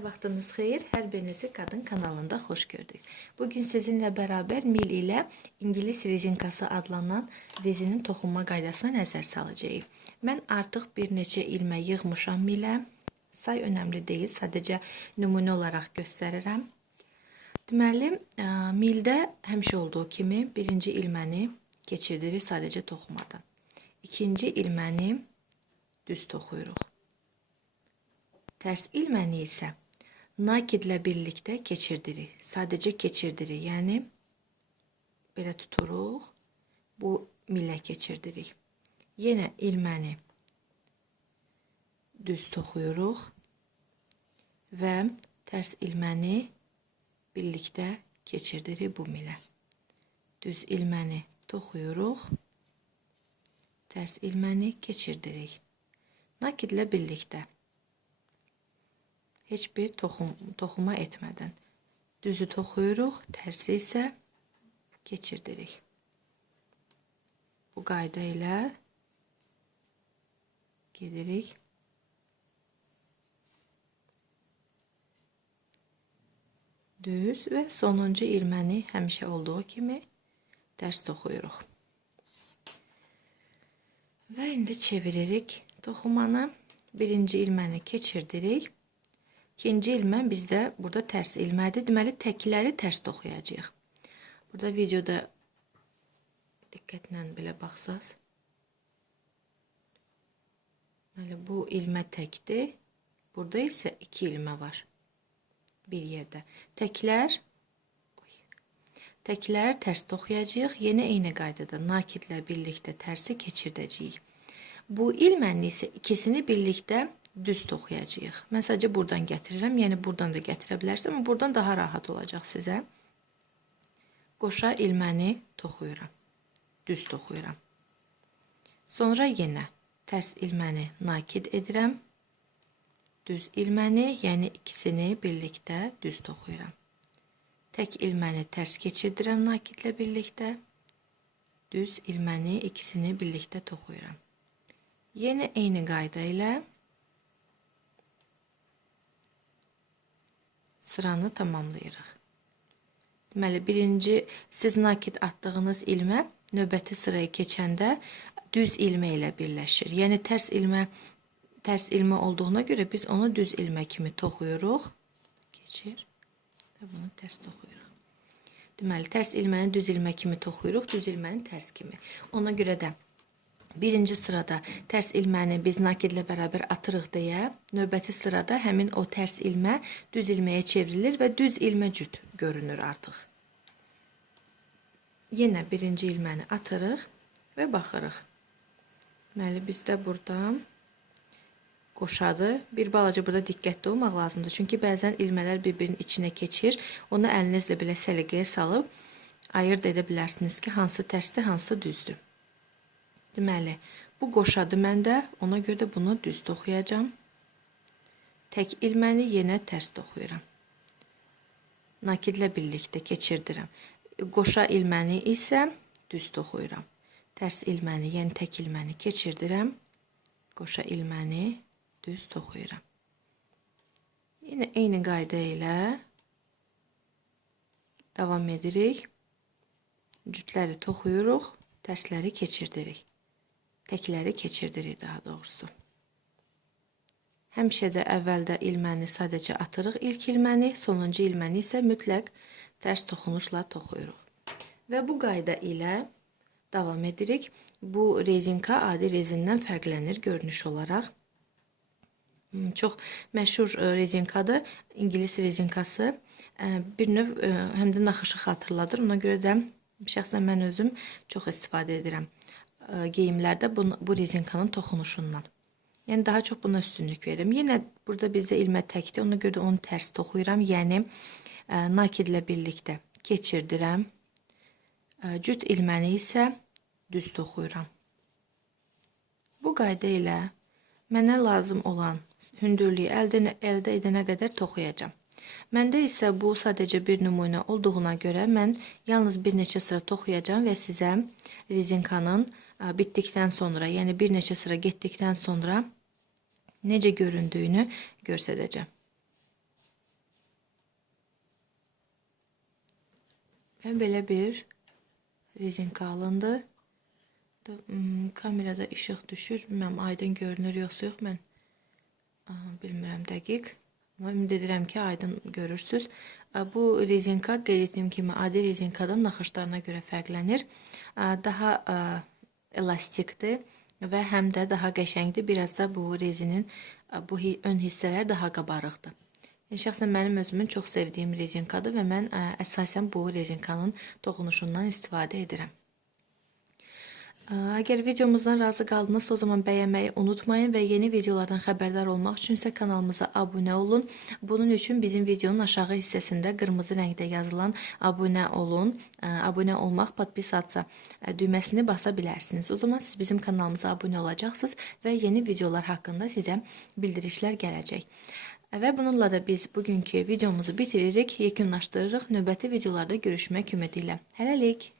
Hər vaxtınız xeyir. Hər birinizi Qadın kanalında xoş gördük. Bugün sizinlə bərabər mil ilə İngilis rezinkası adlanan rezinin toxunma qaydasına nəzər salacağıq. Mən artıq bir neçə ilmə yığmışam milə. Say önəmli deyil, sadəcə nümunə olaraq göstərirəm. Deməli, ə, mildə həmişə olduğu kimi birinci ilməni keçirdirik sadəcə toxumadan. İkinci ilməni düz toxuyuruq. Tərs ilməni isə nakidlə birlikdə keçirdirik. Sadəcə keçirdirik. Yəni belə tuturuq. Bu milə keçirdirik. Yenə ilməni düz toxuyuruq və tərs ilməni birlikdə keçirdirik bu milə. Düz ilməni toxuyuruq. Tərs ilməni keçirdirik. Nakidlə birlikdə heç bir toxum, toxuma etmədən düzü toxuyuruq, tərsi isə keçirdirik. Bu qayda ilə gedirik. Düz və sonuncu ilməni həmişə olduğu kimi tərs toxuyuruq. Və indi çeviririk toxumanı. Birinci ilməni keçirdirik. İkinci ilmə bizdə burada tərs ilmədir. Deməli təkləri tərs toxuyacağıq. Burada videoda diqqətlə belə baxsaz. Deməli bu ilmə təkdir. Burada isə 2 ilmə var. Bir yerdə. Təklər Təkləri tərs toxuyacağıq. Yenə eyni qaydada nakidlə birlikdə tərsi keçirdəcəyik. Bu ilmənli isə ikisini birlikdə düz toxuyacağıq. Mən sadəcə buradan gətirirəm. Yəni buradan da gətirə bilərsən, amma buradan daha rahat olacaq sizə. Qoşa ilməni toxuyuram. Düz toxuyuram. Sonra yenə tərs ilməni nakid edirəm. Düz ilməni, yəni ikisini birlikdə düz toxuyuram. Tək ilməni tərs keçirdirəm nakidlə birlikdə. Düz ilməni ikisini birlikdə toxuyuram. Yenə eyni qayda ilə sıranı tamamlayırıq. Deməli, birinci siz nakid atdığınız ilmə növbəti sıraya keçəndə düz ilmə ilə birləşir. Yəni tərs ilmə tərs ilmə olduğuna görə biz onu düz ilmə kimi toxuyuruq. Keçir və bunu tərs toxuyuruq. Deməli, tərs ilməni düz ilmə kimi toxuyuruq, düz ilməni tərs kimi. Ona görə də Birinci sırada tərs ilməni biz nakidlə bərabər atırıq deyə, növbəti sırada həmin o tərs ilmə düz ilməyə çevrilir və düz ilmə cüt görünür artıq. Yenə birinci ilməni atırıq və baxırıq. Deməli bizdə burada qoşadı. Bir balaca burada diqqətli olmaq lazımdır. Çünki bəzən ilmələr bir-birinin içinə keçir. Onu əlinizlə belə səliqəyə salıb ayırd edə bilərsiniz ki, hansı tərsdir, hansı düzdür. Deməli, bu qoşadı məndə, ona görə də bunu düz toxuyacam. Tək ilməni yenə tərs toxuyuram. Nakidlə birlikdə keçirdirəm. Qoşa ilməni isə düz toxuyuram. Tərs ilməni, yəni tək ilməni keçirdirəm. Qoşa ilməni düz toxuyuram. Yenə eyni qayda ilə davam edirik. Cütləri toxuyuruq, tərsləri keçirdirik təkləri keçirdirik daha doğrusu. Həmişə də əvvəldə ilməni sadəcə atırıq ilk ilməni, sonuncu ilməni isə mütləq tərs toxunuşla toxuyuruq. Və bu qayda ilə davam edirik. Bu rezinka adi rezindən fərqlənir görünüş olaraq. Hmm, çox məşhur e, rezinkadır. İngilis rezinkası e, bir növ e, həm də naxışı xatırladır. Ona görə də şəxsən mən özüm çox istifadə edirəm. E, geyimlərdə bu, bu rezinkanın toxunuşundan. Yəni daha çox buna üstünlük verirəm. Yenə burada bizdə ilmə təkdir. Ona görə də onu tərs toxuyuram. Yəni ə, e, nakidlə birlikdə keçirdirəm. Ə, e, cüt ilməni isə düz toxuyuram. Bu qayda ilə mənə lazım olan hündürlüyü əldə, əldə edənə qədər toxuyacağam. Məndə isə bu sadəcə bir nümunə olduğuna görə mən yalnız bir neçə sıra toxuyacağam və sizə rezinkanın e, bittikten sonra yani bir neçe sıra gittikten sonra nece göründüğünü göstereceğim. Ben belə bir rezinka alındı. Hmm, kamerada işıq düşür. Bilmirəm aydın görünür yoxsa yox. Mən bilmirəm dəqiq. Amma ümid edirəm ki, aydın görürsüz. E, bu rezinka qeyd etdiyim kimi adi rezinkadan naxışlarına görə fərqlənir. E, daha aa, elastikdir və həm də daha qəşəngdir. Biraz da bu rezinin bu ön hissələr daha qabarıqdır. Şəxsən mənim özümün çox sevdiyim rezinkadır və mən əsasən bu rezinkanın toxunuşundan istifadə edirəm. Ə, Əgər videomuzdan razı qaldınızsa, o zaman bəyənməyi unutmayın və yeni videolardan xəbərdar olmaq üçün isə kanalımıza abunə olun. Bunun üçün bizim videonun aşağı hissəsində qırmızı rəngdə yazılan abunə olun, abunə olmaq, podpisatsa düyməsini basa bilərsiniz. O zaman siz bizim kanalımıza abunə olacaqsınız və yeni videolar haqqında sizə bildirişlər gələcək. Və bununla da biz bugünkü videomuzu bitiririk, yekunlaşdırırıq. Növbəti videolarda görüşmək ümidi ilə. Hələlik.